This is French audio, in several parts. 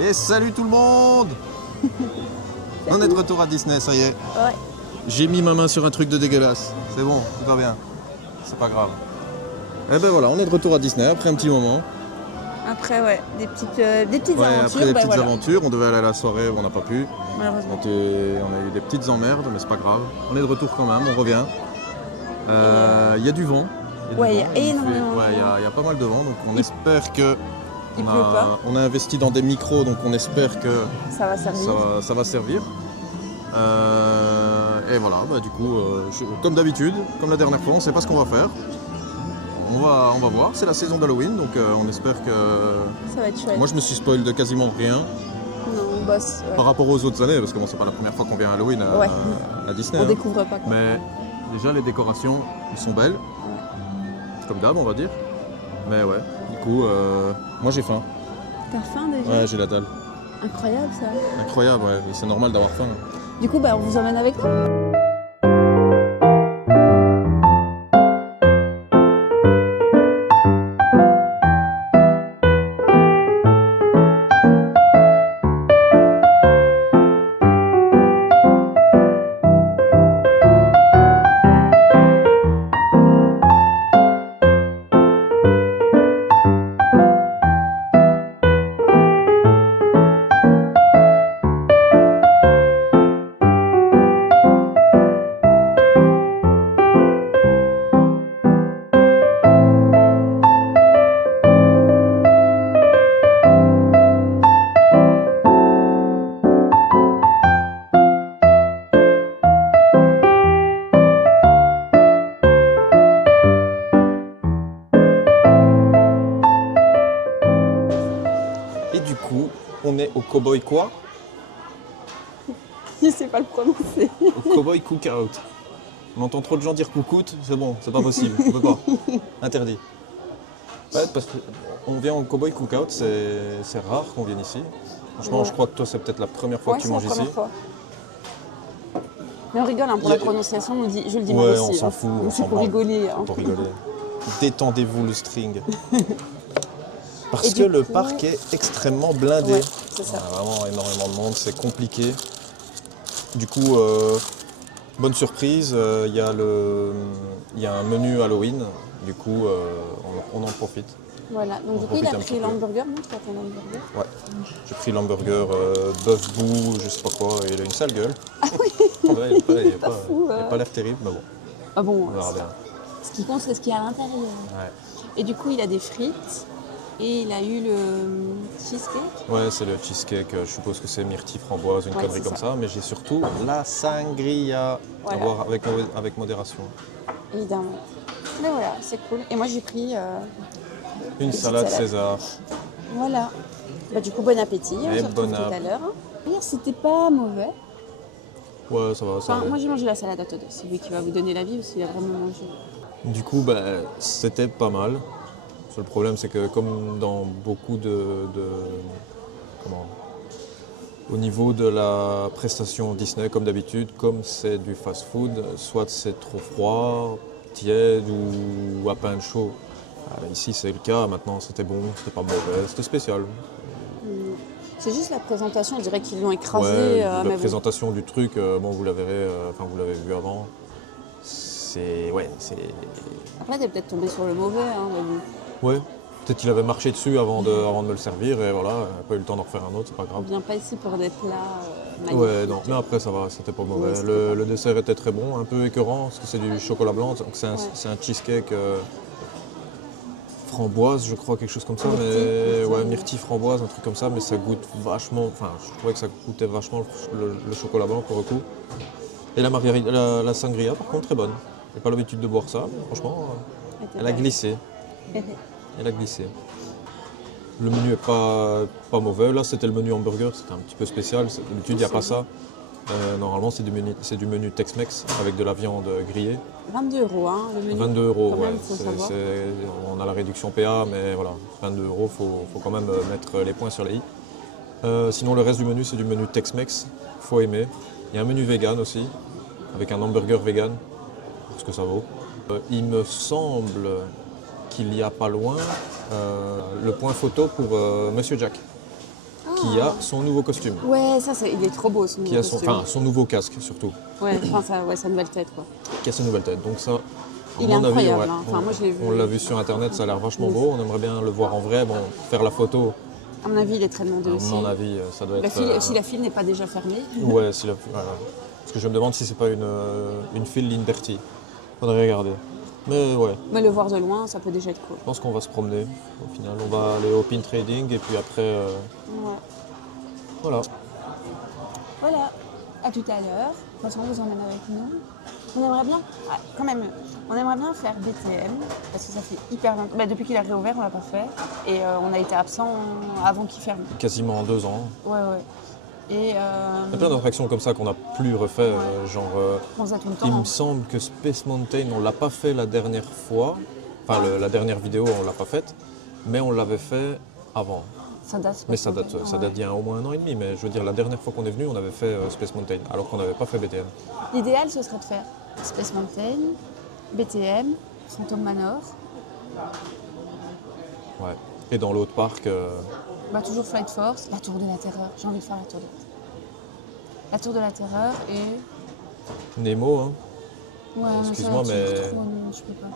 Et salut tout le monde. On est de retour à Disney, ça y est. Ouais. J'ai mis ma main sur un truc de dégueulasse. C'est bon, tout va bien. C'est pas grave. Et ben voilà, on est de retour à Disney après un petit moment. Après, ouais, des petites aventures. Après des bah, petites voilà. aventures, on devait aller à la soirée, on n'a pas pu. Malheureusement. On a eu des petites emmerdes, mais c'est pas grave. On est de retour quand même, on revient. Il y a du vent. Ouais, il y a fait- énormément de ouais, vent. il y a pas mal de vent, donc on espère que. Il pleut pas. On a investi dans des micros, donc on espère que Ça va servir. ça va servir. Et voilà, bah, du coup, comme d'habitude, comme la dernière fois, on ne sait pas ce qu'on va faire. On va voir, c'est la saison d'Halloween, donc on espère que... Ça va être chouette. Moi je me suis spoil de quasiment rien Non, on bosse. Ouais. par rapport aux autres années, parce que bon, c'est pas la première fois qu'on vient à Halloween Ouais. à Disney. On hein. découvre pas quoi. Mais déjà les décorations, elles sont belles. Comme d'hab, on va dire. Mais ouais, du coup, moi j'ai faim. T'as faim déjà? Ouais, j'ai la dalle. Incroyable ça. Incroyable, ouais, mais c'est normal d'avoir faim. Du coup, bah, on vous emmène avec nous. Et du coup, on est au Cowboy quoi? Je sais pas le prononcer. Au Cowboy Cookout. On entend trop de gens dire coucoute, c'est bon, c'est pas possible, on peut pas. Interdit. Ouais, parce qu'on vient au Cowboy Cookout, c'est rare qu'on vienne ici. Franchement, Ouais. je crois que toi, c'est peut-être la première fois Ouais, que tu c'est la manges ici. première fois. Mais on rigole hein, pour Y a- la prononciation, je le dis moi Ouais, aussi. on s'en hein. fout, Donc on c'est s'en pour branle. rigoler. Hein. Pour rigoler. Détendez-vous le string. Parce Et que du le coup- parc est extrêmement blindé. Ouais, c'est ça. Il y a vraiment énormément de monde, c'est compliqué. Du coup, bonne surprise, il y a un menu Halloween. Du coup, on en profite. Voilà, donc On du coup il a profite un pris petit peu. l'hamburger, non? Tu as ton hamburger? Ouais, j'ai pris l'hamburger bœuf bout, je sais pas quoi, et il a une sale gueule. Ah oui. Ouais, il n'a pas, fou, il a pas l'air terrible, mais bon, Ah bon, on verra bien. ce qui compte c'est ce qu'il y a à l'intérieur. Ouais, Et du coup il a des frites et il a eu le cheesecake. ouais, c'est le cheesecake, je suppose que c'est myrtille framboise, une Ouais, connerie c'est comme ça. ça, mais j'ai surtout la sangria, Voilà. à boire avec modération. Évidemment. Mais voilà, c'est cool. Et moi j'ai pris. Une petite salade salade. César. Voilà. Bah, du coup, bon appétit. On Et se retrouve bon tout app. à l'heure. Hier, c'était pas mauvais. Ouais, ça va, ça Enfin, allait. moi j'ai mangé la salade à Todd. C'est lui qui va vous donner l'avis parce qu'il a vraiment mangé. Du coup, c'était pas mal. Le seul problème, c'est que comme dans beaucoup comment, au niveau de la prestation Disney, comme d'habitude, comme c'est du fast-food, soit c'est trop froid, tiède ou à peine chaud. Ici, c'est le cas. Maintenant, c'était bon, c'était pas mauvais, c'était spécial. C'est juste la présentation, on dirait qu'ils l'ont écrasé. Ouais, mais la bon. présentation du truc, bon, vous la verrez, vous l'avez vu avant. C'est. Ouais, c'est. Après, t'es peut-être tombé sur le mauvais. Hein, mais bon. Ouais, peut-être qu'il avait marché dessus avant de me le servir et voilà, pas eu le temps d'en refaire un autre, c'est pas On grave. vient pas ici pour des plats magnifiques. Ouais, non, mais après ça va, c'était pas mauvais. Ouais, c'était pas Le dessert était très bon, un peu écœurant parce que c'est du chocolat blanc, donc c'est un, Ouais. c'est un cheesecake framboise, je crois, quelque chose comme ça, Myrtille, mais myrtille. ouais, myrtille framboise, un truc comme ça, mais ça goûte vachement, enfin, je trouvais que ça goûtait vachement le chocolat blanc pour le coup. Et la margarita, la sangria, par contre, très bonne. J'ai pas l'habitude de boire ça, mais franchement, elle a glissé. Elle a glissé. Le menu est pas mauvais. Là, c'était le menu hamburger, c'était un petit peu spécial. D'habitude, il n'y a pas ça. Normalement, c'est du menu Tex-Mex avec de la viande grillée. 22 €, hein, le menu. 22 €, Quand ouais. même, faut savoir. On a la réduction PA, mais voilà, 22 €, faut quand même mettre les points sur les i. Sinon, le reste du menu, c'est du menu Tex-Mex. Faut aimer. Il y a un menu vegan aussi, avec un hamburger vegan, pour ce que ça vaut. Il me semble qu'il y a pas loin le point photo pour Monsieur Jack, qui a son nouveau costume. Ouais, il est trop beau son Qui a costume. son nouveau casque surtout. Ouais, sa nouvelle tête quoi. Qui a sa nouvelle tête. Donc ça, à Il est mon avis, incroyable, ouais, hein. Enfin, moi, je l'ai vu. on l'a vu sur internet, ça a l'air vachement beau. On aimerait bien le voir en vrai. Bon, faire la photo, À mon avis, il est très demandé à aussi. mon avis, ça doit être. Si la file n'est pas déjà fermée. Ouais, voilà. Parce que je me demande si c'est pas une file Liberty. Faudrait regarder. Mais ouais, Mais le voir de loin, ça peut déjà être cool. je pense qu'on va se promener. Au final, on va aller au pin trading et puis après, Ouais. voilà. Voilà, à tout à l'heure. De toute façon, on vous emmène avec nous. On aimerait bien, quand même, on aimerait bien faire BTM parce que ça fait hyper longtemps. Bah, depuis qu'il a réouvert, on l'a pas fait. Et on a été absent avant qu'il ferme. Quasiment 2 ans. Ouais. Et Il y a plein d'attractions comme ça qu'on n'a plus refait. on faisait tout le temps. Il me semble que Space Mountain, on l'a pas fait la dernière fois. Enfin, la dernière vidéo, on l'a pas faite. Mais on l'avait fait avant. Ça date. Mais ça date d'il y a au moins 1 an et demi. Mais je veux dire, la dernière fois qu'on est venu, on avait fait Space Mountain, alors qu'on n'avait pas fait BTM. L'idéal, ce serait de faire Space Mountain, BTM, Phantom Manor, Ouais. Et dans l'autre parc, toujours Flight Force, la Tour de la Terreur. J'ai envie de faire la Tour de la Terreur. La Tour de la Terreur et... Nemo, hein. Ouais, Excuse-moi, mais- Je peux pas.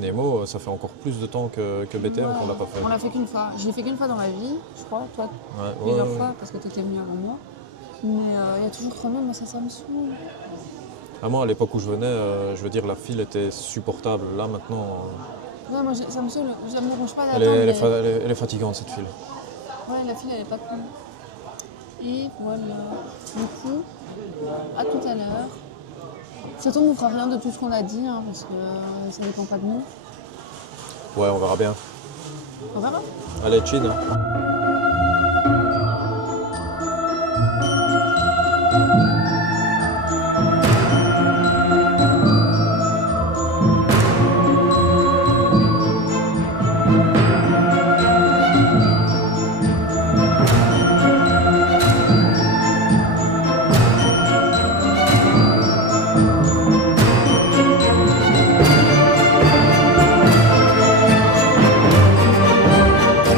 Nemo, ça fait encore plus de temps que BTM qu'on l'a pas fait. On l'a fait qu'une fois. Je l'ai fait qu'une fois dans ma vie, je crois. Toi, Ouais, plusieurs ouais. fois, parce que tu étais venu avant moi. Mais il y a toujours trop de monde, mais ça me saoule. Ah, moi, à l'époque où je venais, je veux dire, la file était supportable. Là, maintenant, Ouais, moi, ça me saoule. Ça me dérange pas elle d'attendre. est fatigante, cette file. Ouais, la file, elle est pas cool. Et voilà. Du coup, à tout à l'heure. Surtout, on ne fera rien de tout ce qu'on a dit, hein, parce que ça dépend pas de nous. Ouais, on verra bien. On verra. Allez, chin. Hein.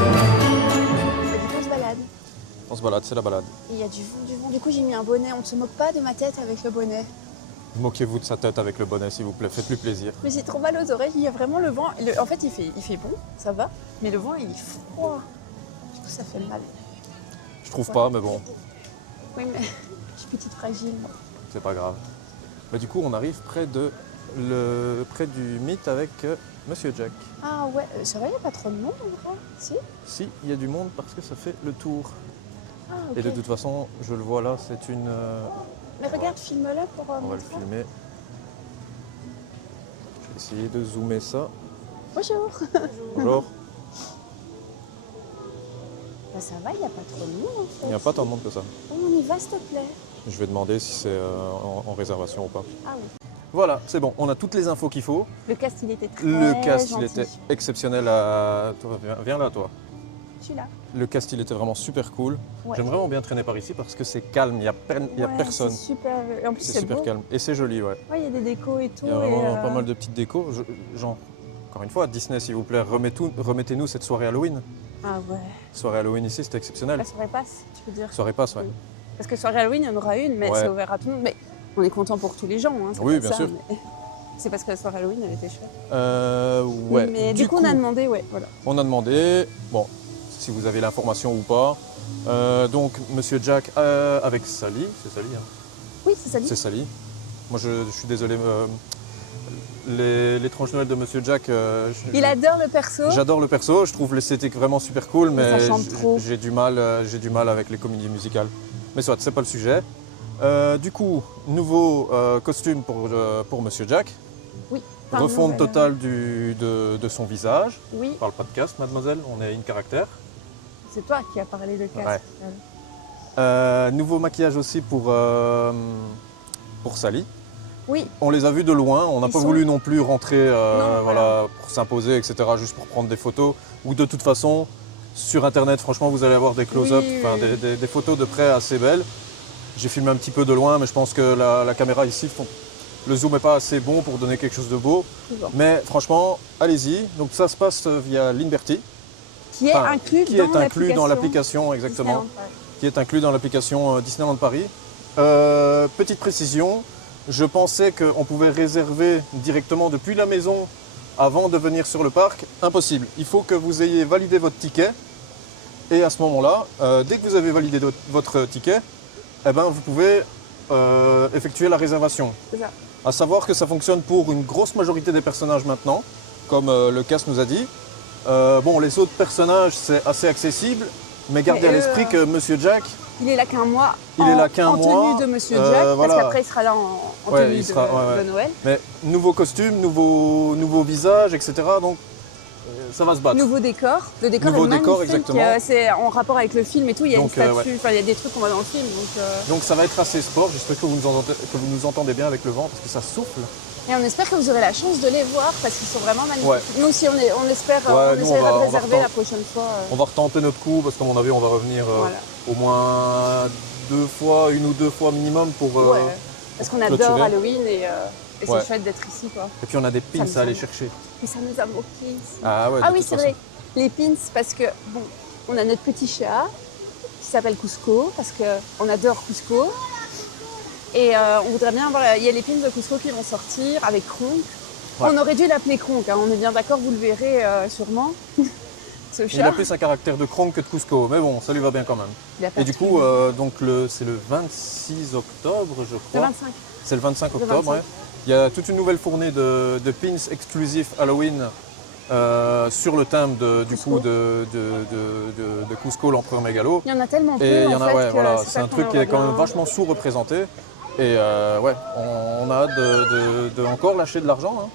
Du coup, on se balade. On se balade, c'est la balade. Et il y a du vent. Du coup, j'ai mis un bonnet. On ne se moque pas de ma tête avec le bonnet. Moquez-vous de sa tête avec le bonnet, s'il vous plaît. Faites-lui plaisir. Mais j'ai trop mal aux oreilles. Il y a vraiment le vent. En fait, il fait bon, ça va. Mais le vent, il est froid. Du coup, ça fait mal. Je trouve pas, mais bon, Oui, mais je suis petite fragile. c'est pas grave. Mais du coup, on arrive près du mythe avec Monsieur Jack. Ah ouais, ça va, il n'y a pas trop de monde en vrai. Si. Si, il y a du monde parce que ça fait le tour. Ah, ok. Et de toute façon, je le vois là, c'est une... Mais regarde, filme-le pour on va le montrer. filmer. Je vais essayer de zoomer ça. Bonjour. Bonjour. Bah, ça va, il n'y a pas trop de monde en fait. Il n'y a pas tant de monde que ça. Oh, on y va, s'il te plaît. Je vais demander si c'est en réservation ou pas. Ah oui. Voilà, c'est bon. On a toutes les infos qu'il faut. Le cast, il était très Le cast, il gentil. était exceptionnel. Toi, viens là, toi. Je suis là. Le cast, il était vraiment super cool. Ouais. J'aime vraiment bien traîner par ici parce que c'est calme, il n'y a Ouais, personne. C'est super. Et en plus, C'est c'est super beau. calme. Et c'est joli, ouais. Ouais, il y a des décos et tout. Il y a vraiment et, pas mal de petites décos. Genre, encore une fois, Disney, s'il vous plaît, remettez-nous cette soirée Halloween. Ah ouais. Soirée Halloween ici, c'était exceptionnel. La soirée passe, tu peux dire. Soirée passe, ouais. Parce que soirée Halloween, il y en aura une, mais Ouais. c'est ouvert à tout le monde. Mais on est content pour tous les gens. Hein, c'est Oui, pas bien ça, sûr. mais c'est parce que la soirée Halloween, elle était chouette. Ouais. Mais du coup, on a demandé, ouais, voilà. On a demandé, bon, si vous avez l'information ou pas. Donc, Monsieur Jack avec Sally, c'est Sally, hein. Oui, c'est ça. C'est Sally. Moi, je suis désolé. L'étrange Noël de Monsieur Jack. Il adore le perso. J'adore le perso. Je trouve l'esthétique vraiment super cool, mais ça chante trop. j'ai du mal avec les comédies musicales. Mais soit, c'est pas le sujet. Du coup, nouveau costume pour Monsieur Jack. Oui. Refonte Pardon, totale de son visage. Oui, Par le podcast, mademoiselle, on est in caractère. c'est toi qui as parlé de casque. Nouveau maquillage aussi pour Sally. Oui, On les a vus de loin, on n'a Ils pas sont- voulu non plus rentrer Non, voilà, pour s'imposer, etc., juste pour prendre des photos. Ou de toute façon, sur Internet, franchement, vous allez avoir des close-up, Oui, enfin, oui. des photos de près assez belles. J'ai filmé un petit peu de loin, mais je pense que la caméra ici, le zoom n'est pas assez bon pour donner quelque chose de beau. toujours. Mais franchement, allez-y. Donc ça se passe via Liberty, Qui est enfin, inclus qui dans est inclus dans l'application, exactement. Disneyland, ouais. qui est inclus dans l'application Disneyland Paris. Petite précision, je pensais qu'on pouvait réserver directement depuis la maison avant de venir sur le parc. Impossible. Il faut que vous ayez validé votre ticket. Et à ce moment-là, dès que vous avez validé votre ticket, eh ben, vous pouvez effectuer la réservation. C'est ça. À savoir que ça fonctionne pour une grosse majorité des personnages maintenant, comme le cast nous a dit. Bon, les autres personnages, c'est assez accessible, mais gardez à l'esprit que Monsieur Jack, il est là qu'un mois. Il est là qu'un en mois, tenue de Monsieur Jack, voilà. parce qu'après il sera là en Ouais, tenue il sera, de Noël. mais nouveau costume, nouveau visage, etc. Donc ça va se battre. Nouveau décor. Le décor Nouveau est magnifique. décor, exactement. C'est en rapport avec le film et tout. Il y a Donc, une statue, ouais. enfin, il y a des trucs qu'on voit dans le film. Donc ça va être assez sport. J'espère que vous nous entendez bien avec le vent parce que ça souffle. Et on espère que vous aurez la chance de les voir parce qu'ils sont vraiment magnifiques. Ouais. Nous aussi, on espère, Ouais, on nous, essaiera on va de réserver retenter. la prochaine fois. On va retenter notre coup parce qu'à mon avis on va revenir Voilà. au moins une ou deux fois minimum pour. Ouais. Parce qu'on adore clôturer. Halloween et Ouais. c'est chouette d'être ici, quoi. Et puis on a des pins Ça à me aller semble. chercher. Et ça nous a manqué ici. Ah ouais. Ah de oui, toute c'est façon. vrai. Les pins, parce que, bon, on a notre petit chat qui s'appelle Cusco, parce qu'on adore Cusco. Et on voudrait bien avoir. Il y a les pins de Cusco qui vont sortir avec Kronk. Ouais. On aurait dû l'appeler Kronk, hein, on est bien d'accord, vous le verrez sûrement. Ce Il chat. a plus un caractère de Kronk que de Cusco, mais bon, ça lui va bien quand même. Il a pas Et du de coup, truc. donc c'est le 26 octobre, je Le crois. 25. C'est le 25 Le octobre, 25. ouais. Il y a toute une nouvelle fournée de pins exclusifs Halloween sur le thème du Cusco. coup de Cusco, l'empereur mégalo. Il y en a tellement peu, Et il y en en a, fait, ouais, que voilà, ça c'est un qu'on truc qui est aimerait quand même bien. vachement sous-représenté. Et ouais, on a hâte de encore lâcher de l'argent, hein.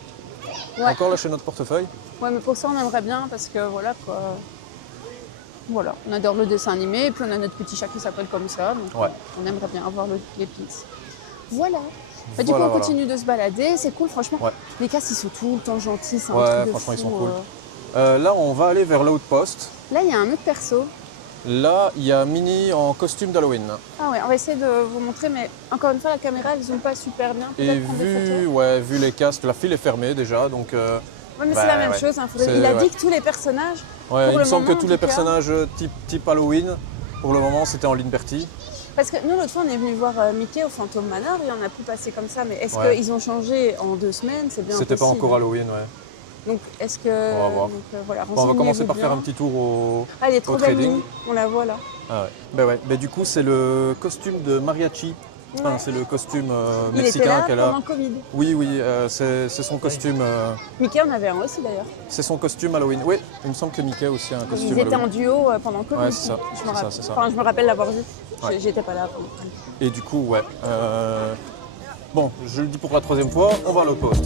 Ouais. Encore lâcher notre portefeuille. Ouais, mais pour ça, on aimerait bien parce que voilà quoi. Voilà, on adore le dessin animé et puis on a notre petit chat qui s'appelle comme ça. Donc Ouais. on aimerait bien avoir les pins. Voilà. Bah, du Voilà, coup, on voilà. continue de se balader. C'est cool, franchement. Ouais. Les castes, ils sont tout le temps gentils. C'est un Ouais, truc de franchement, ils fou, sont cool. Là, on va aller vers l'outpost. Là, il y a un autre perso. Là, il y a Minnie en costume d'Halloween. Ah ouais, on va essayer de vous montrer, mais encore une fois, la caméra, elle zoome pas super bien. Et Peut-être prendre des photos. vu les casques, la file est fermée déjà, donc Ouais, mais bah, c'est la même ouais. chose. Hein, C'est- il a ouais. dit que tous les personnages. ouais, Pour il le me semble moment, que tous en les tout cas. personnages type Halloween, pour le moment, c'était en ligne Bertie. Parce que nous, l'autre fois, on est venu voir Mickey au Phantom Manor et on a pu passer comme ça. Mais est-ce Ouais. qu'ils ont changé en 2 semaines? C'est bien C'était pas impossible. encore Halloween, ouais. Donc, est-ce que. On va voir. Donc, voilà, Bon, on va commencer renseignez-vous par faire bien. un petit tour au. Ah, elle est trop au belle, trading. Minnie. On la voit là. Ah ouais. Ben ouais. Ben du coup, c'est le costume de mariachi. Enfin, Ouais. c'est le costume Il était mexicain là qu'elle pendant a. le Covid. Oui, c'est son costume. Mickey en avait un aussi d'ailleurs. C'est son costume Halloween. Oui, il me semble que Mickey aussi a un costume Ils étaient Halloween. en duo pendant le Covid. Ouais, c'est ça. Je C'est me ça, rappelle. c'est ça. Enfin, je me rappelle l'avoir vu. Ouais. J'étais pas là. Et du coup, ouais. Bon, je le dis pour la 3e fois, on va à l'outpost.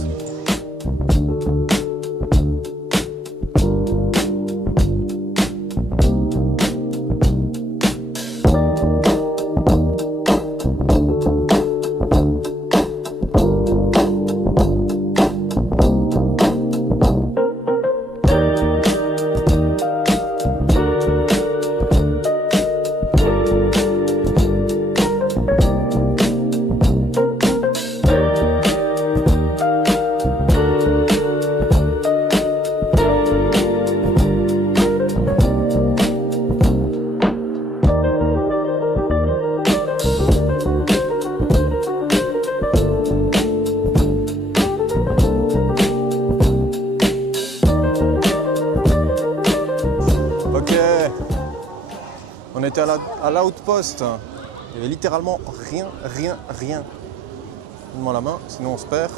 Ok, on était à l'outpost. Il y avait littéralement rien. Donne-moi la main, sinon on se perd.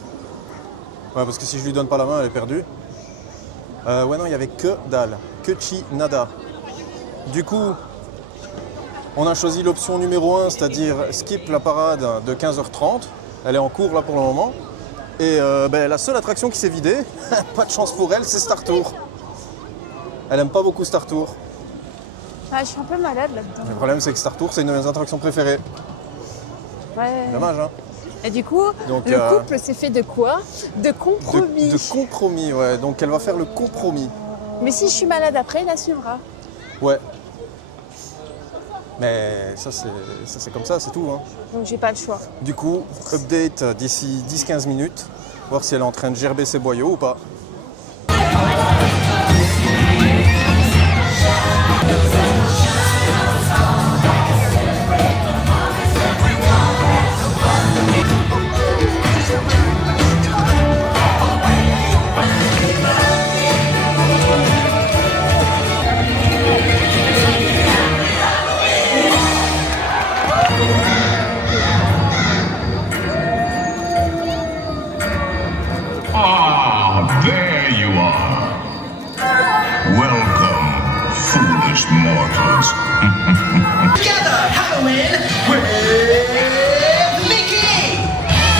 Ouais, parce que si je lui donne pas la main, elle est perdue. Ouais, non, il y avait que dalle, que chi nada. Du coup, on a choisi l'option numéro 1, c'est-à-dire skip la parade de 15h30. Elle est en cours là pour le moment. Et ben, la seule attraction qui s'est vidée, pas de chance pour elle, c'est Star Tour. Elle aime pas beaucoup Star Tour. Ah, je suis un peu malade là-dedans. Le problème, c'est que Star Tour, c'est une de mes attractions préférées. Ouais. Dommage, hein. Et du coup, Donc, le couple s'est fait de quoi? De compromis. De compromis, ouais. Donc, elle va faire le compromis. Mais si je suis malade après, il assumera. Ouais. Mais ça, c'est comme ça, c'est tout, hein. Donc j'ai pas le choix. Du coup, update d'ici 10-15 minutes. Voir si elle est en train de gerber ses boyaux ou pas.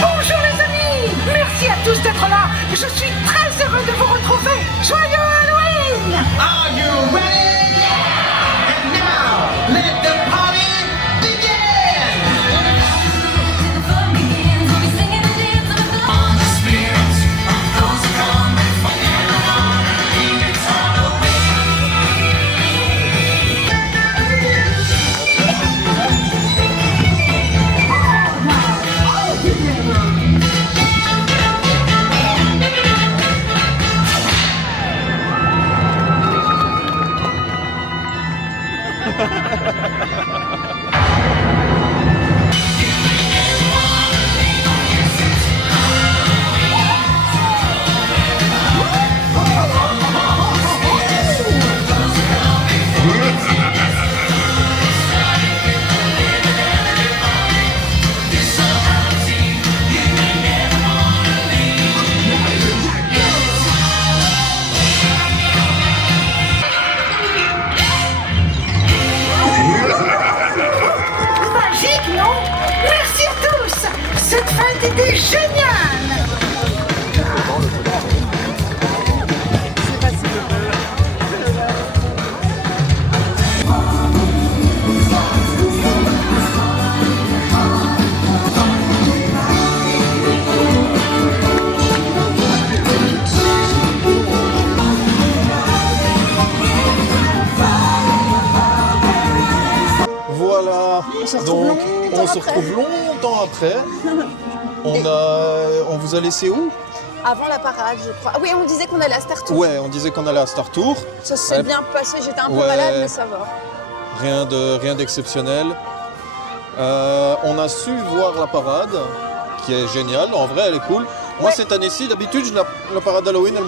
Bonjour les amis, merci à tous d'être là. Je suis très heureux de vous retrouver. Joyeux Halloween! Are you ready? And now, let the party begin! Magique, non? Merci à tous. Cette fête était géniale. Voilà, donc on se après. retrouve longtemps après. On vous a laissé où? Avant la parade, je crois. Ah oui, on disait qu'on allait à Star Tour. Ouais, on disait qu'on allait à Star Tour. Ça s'est Ouais. bien passé, j'étais un peu Ouais. malade, mais ça va. Rien d'exceptionnel. On a su voir la parade, qui est géniale. En vrai, elle est cool. Moi, Ouais. cette année-ci, d'habitude, la parade d'Halloween, elle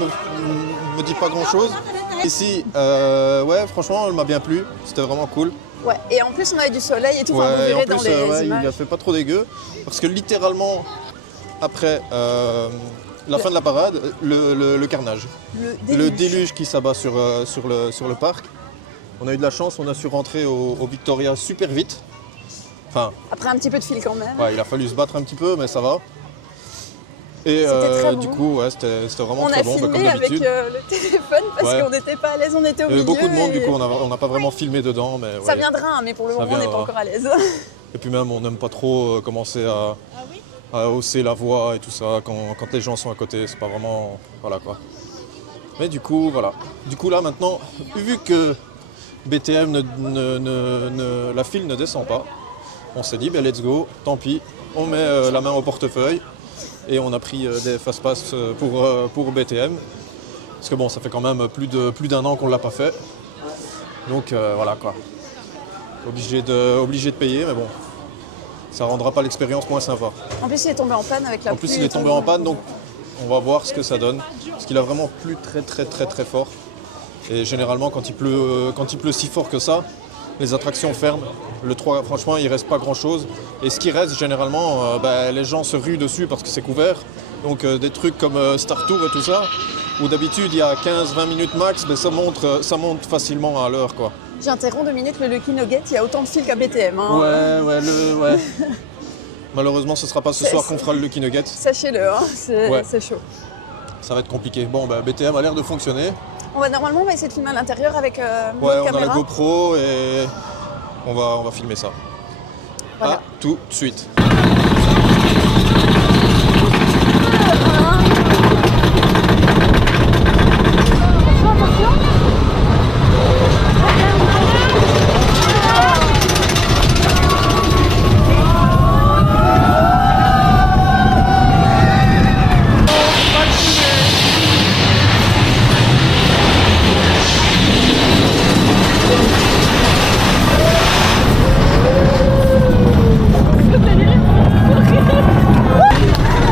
me dit pas grand-chose. Ici, ouais, franchement, elle m'a bien plu. C'était vraiment cool. Ouais, et en plus on avait du soleil et tout, enfin, vous Ouais, et en verrez dans plus, les ouais, images. il a fait pas trop dégueu. Parce que littéralement, après la fin de la parade, le carnage. Le déluge qui s'abat sur le parc. On a eu de la chance, on a su rentrer au Victoria super vite. Enfin, Après un petit peu de fil quand même. ouais, il a fallu se battre un petit peu, mais ça va. Et C'était très du bon. coup, ouais, c'était vraiment On très a bon, filmé comme avec d'habitude. le téléphone parce Ouais. qu'on n'était pas à l'aise, on était au Il y avait milieu. beaucoup de monde, et- du coup, on n'a pas vraiment filmé dedans. Mais Ça ouais. viendra, hein, mais pour le Ça moment on n'est pas viendra. encore à l'aise. Et puis même, on n'aime pas trop commencer à hausser la voix et tout ça quand les gens sont à côté. C'est pas vraiment... Voilà quoi. Mais du coup, voilà. Du coup, là, maintenant, vu que BTM, la file ne descend pas, on s'est dit, ben, let's go, tant pis. On met la main au portefeuille et on a pris des fast-pass pour BTM. Parce que bon, ça fait quand même plus d'un an qu'on ne l'a pas fait. Donc voilà quoi. Obligé de payer, mais bon, ça rendra pas l'expérience moins sympa. En plus il est tombé en panne avec la En plus, pluie il et est tombé tout. en panne, donc on va voir ce que ça donne. Parce qu'il a vraiment plu très fort. Et généralement, quand il pleut si fort que ça, les attractions ferment. Le 3, franchement, il reste pas grand-chose. Et ce qui reste, généralement, les gens se ruent dessus parce que c'est couvert. Donc des trucs comme Star Tour et tout ça, où d'habitude il y a 15-20 minutes max, ça monte facilement à l'heure, quoi. J'interromps 2 minutes, le Lucky Nugget, il y a autant de fils qu'à BTM. Hein. Ouais. Malheureusement, ce sera pas ce C'est- soir qu'on fera le Lucky Nugget. Sachez-le, hein, Ouais. c'est chaud. Ça va être compliqué. Bon, BTM a l'air de fonctionner. Normalement on va essayer de filmer à l'intérieur avec Ouais, notre on a la caméra. GoPro et on va filmer ça. Voilà. À tout de suite.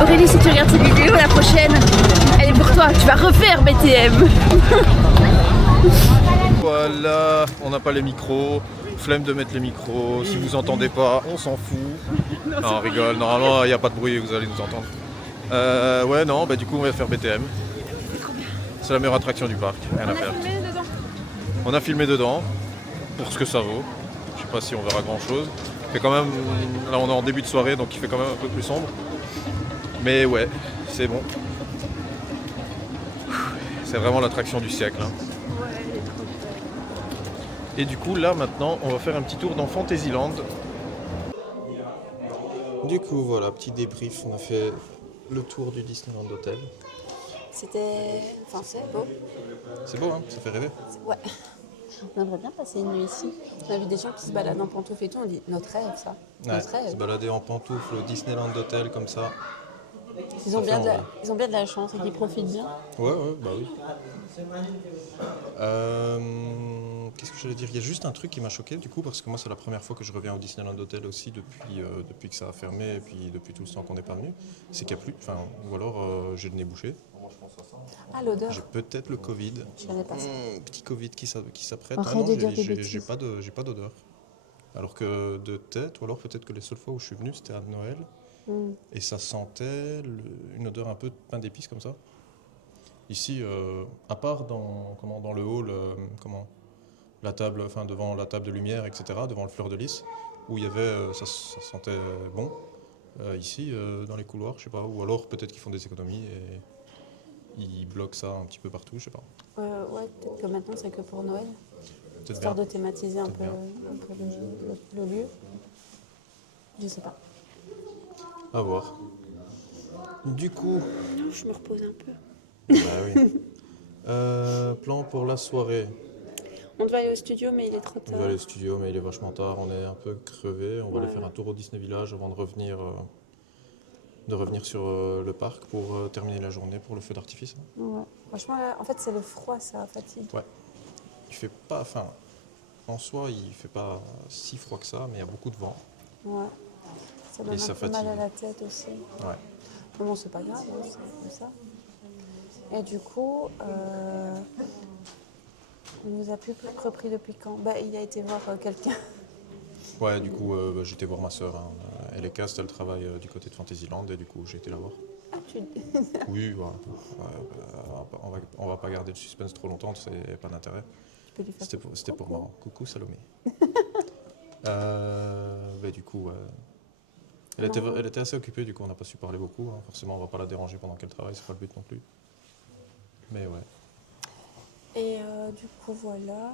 Aurélie, si tu regardes cette vidéo, la prochaine, elle est pour toi. Tu vas refaire BTM. Voilà, on n'a pas les micros. Flemme de mettre les micros. Si vous entendez pas, on s'en fout. Non, on rigole. Normalement, il n'y a pas de bruit, vous allez nous entendre. Ouais, non, du coup, on va faire BTM. C'est la meilleure attraction du parc. Rien à faire. On a filmé dedans, pour ce que ça vaut. Je sais pas si on verra grand chose. Il fait quand même, là on est en début de soirée donc il fait quand même un peu plus sombre. Mais ouais, c'est bon. C'est vraiment l'attraction du siècle. Hein. Ouais, il est trop chouette. Et du coup là maintenant on va faire un petit tour dans Fantasyland. Du coup, voilà, petit débrief. On a fait le tour du Disneyland Hotel. C'était... Enfin, c'est beau. C'est beau, hein, ça fait rêver. Ouais. On aimerait bien passer une nuit ici. On a vu des gens qui se baladent en pantoufles et tout. On dit notre rêve, ça. Ouais, Notre rêve. se balader en pantoufles au Disneyland Hotel comme ça. Ils ont, ça bien fait de la... envie. Ils ont bien de la chance et qu'ils profitent bien. Ouais, bah oui. Qu'est-ce que j'allais dire? Il y a juste un truc qui m'a choqué du coup, parce que moi c'est la première fois que je reviens au Disneyland Hotel aussi depuis que ça a fermé et puis depuis tout ce temps qu'on n'est pas venu. C'est qu'il n'y a plus, enfin, ou alors j'ai le nez bouché. Ah, l'odeur. J'ai peut-être le Covid. Je connais pas ça. Petit Covid qui s'apprête. Arrête Non, de dire des j'ai bêtises. pas d'odeur. Alors que de tête, ou alors peut-être que les seules fois où je suis venu c'était à Noël. Et ça sentait une odeur un peu de pain d'épices comme ça. Ici, à part dans le hall, la table, enfin devant la table de lumière, etc., devant le fleur de lys, où il y avait, ça sentait bon. Ici, dans les couloirs, je sais pas, ou alors peut-être qu'ils font des économies et ils bloquent ça un petit peu partout, je sais pas. Ouais, peut-être que maintenant c'est que pour Noël. Peut-être Histoire bien. de thématiser un peu, Peut-être bien. le lieu. Je sais pas. À voir. Du coup, Non, je me repose un peu. bah oui. Plan pour la soirée. On devait aller au studio, mais il est trop On tard. va aller au studio, mais il est vachement tard, on est un peu crevé. On va aller Ouais. faire un tour au Disney Village avant de revenir sur le parc pour terminer la journée pour le feu d'artifice. Ouais. Franchement, là, en fait, c'est le froid, ça fatigue. Ouais. Il fait pas, enfin, en soi, il fait pas si froid que ça, mais il y a beaucoup de vent. Ouais. Ça donne Et ça un peu mal à fatigue. la tête aussi. Ouais. Mais bon, c'est pas grave, hein, c'est comme ça. Et du coup, on nous a plus repris depuis quand? Bah, il a été voir quelqu'un. Ouais, du coup, j'étais voir ma soeur. Hein. Elle est cast, elle travaille du côté de Fantasyland, et du coup, j'ai été la voir. Ah, tu... Oui, voilà. On va pas garder le suspense trop longtemps, c'est pas d'intérêt. tu peux lui faire C'était pour coucou. marrant. Coucou Salomé. Du coup, elle était assez occupée, du coup on n'a pas su parler beaucoup. Hein. Forcément, on va pas la déranger pendant qu'elle travaille, c'est pas le but non plus. Mais ouais. Et du coup, voilà.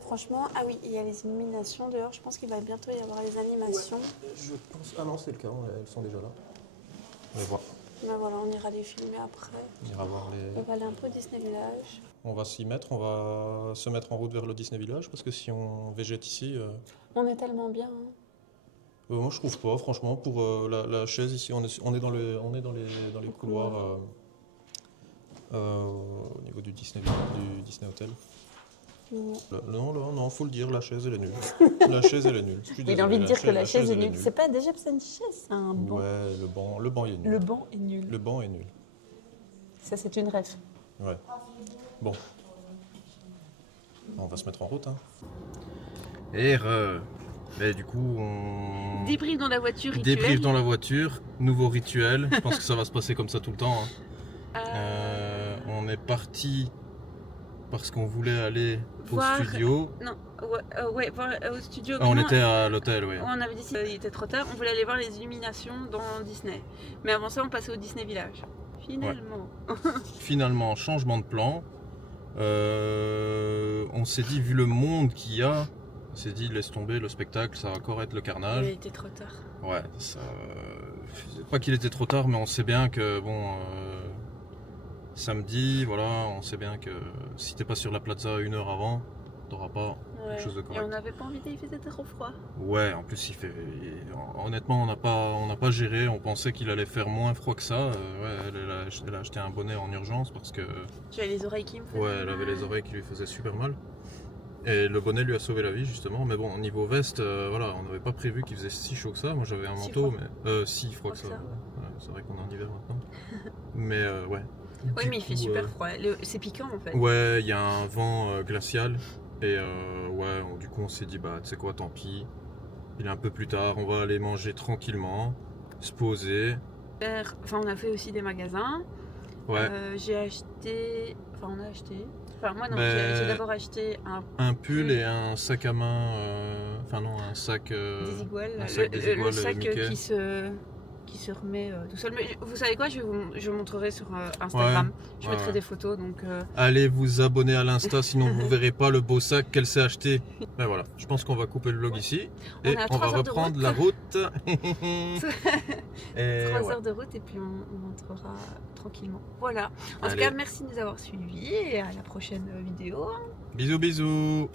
Franchement, ah oui, il y a les illuminations dehors. Je pense qu'il va bientôt y avoir les animations. Je pense. Ah non, c'est le cas, elles sont déjà là. On va voir. Mais voilà, on ira les filmer après. On ira voir On va aller un peu au Disney Village. On va s'y mettre, on va se mettre en route vers le Disney Village parce que si on végète ici. On est tellement bien. Hein. Moi je trouve pas, franchement, pour la chaise ici, on est dans les couloirs au niveau du Disney Hotel. Non, faut le dire, la chaise elle est nulle. La chaise elle est nulle. Je suis Il a désolé, envie de dire que la chaise est elle nulle. C'est pas déjà c'est une chaise, c'est un banc. Ouais, le banc il est nul. Le banc est nul. Le banc est nul. Ça, c'est une ref. Ouais. Bon. On va se mettre en route. Hein. Et du coup, on. Débrief dans la voiture. Débrief dans la voiture, nouveau rituel. Je pense que ça va se passer comme ça tout le temps. Hein. On est parti parce qu'on voulait aller au studio. Non, ouais, voir au studio. On était à l'hôtel, oui. On avait dit qu'il était trop tard. On voulait aller voir les illuminations dans Disney. Mais avant ça, on passait au Disney Village. Finalement. Ouais. Finalement, changement de plan. On s'est dit, vu le monde qu'il y a, on s'est dit, laisse tomber le spectacle, ça va encore être le carnage. Il était trop tard. Ouais, pas qu'il était trop tard, mais on sait bien que, samedi, voilà, on sait bien que si t'es pas sur la plaza 1 heure avant, t'auras pas quelque chose de correct. Et on n'avait pas envie il faisait trop froid. Ouais, en plus, honnêtement, on n'a pas géré, on pensait qu'il allait faire moins froid que ça. Elle a acheté un bonnet en urgence parce que... J'avais les oreilles qui me faisaient Ouais, elle avait les oreilles qui lui faisaient super mal. Et le bonnet lui a sauvé la vie justement, mais bon, au niveau veste, voilà, on n'avait pas prévu qu'il faisait si chaud que ça. Moi j'avais un manteau, mais si froid que ça. Ouais, c'est vrai qu'on est en hiver maintenant. Mais ouais. Oui, mais il fait super froid. C'est piquant en fait. Ouais, il y a un vent glacial. Et du coup on s'est dit, bah tu sais quoi, tant pis. Il est un peu plus tard, on va aller manger tranquillement, se poser. Enfin, on a fait aussi des magasins. Ouais. J'ai acheté. Enfin, on a acheté. Enfin, moi non, Ben, j'ai d'abord acheté un pull et un sac à main, enfin non, un sac Desigual, un sac Desigual, le sac Mickey. qui se remet tout seul. Mais vous savez quoi, je vous montrerai sur Instagram. Je mettrai ouais. des photos. Donc, Allez vous abonner à l'Insta, sinon vous verrez pas le beau sac qu'elle s'est acheté. Ben voilà, je pense qu'on va couper le vlog ici On et est à on va 3 heures de reprendre route. la route. Et 3 ouais. heures de route et puis on rentrera tranquillement. Voilà. En tout Allez. cas, merci de nous avoir suivis et à la prochaine vidéo. Bisous bisous.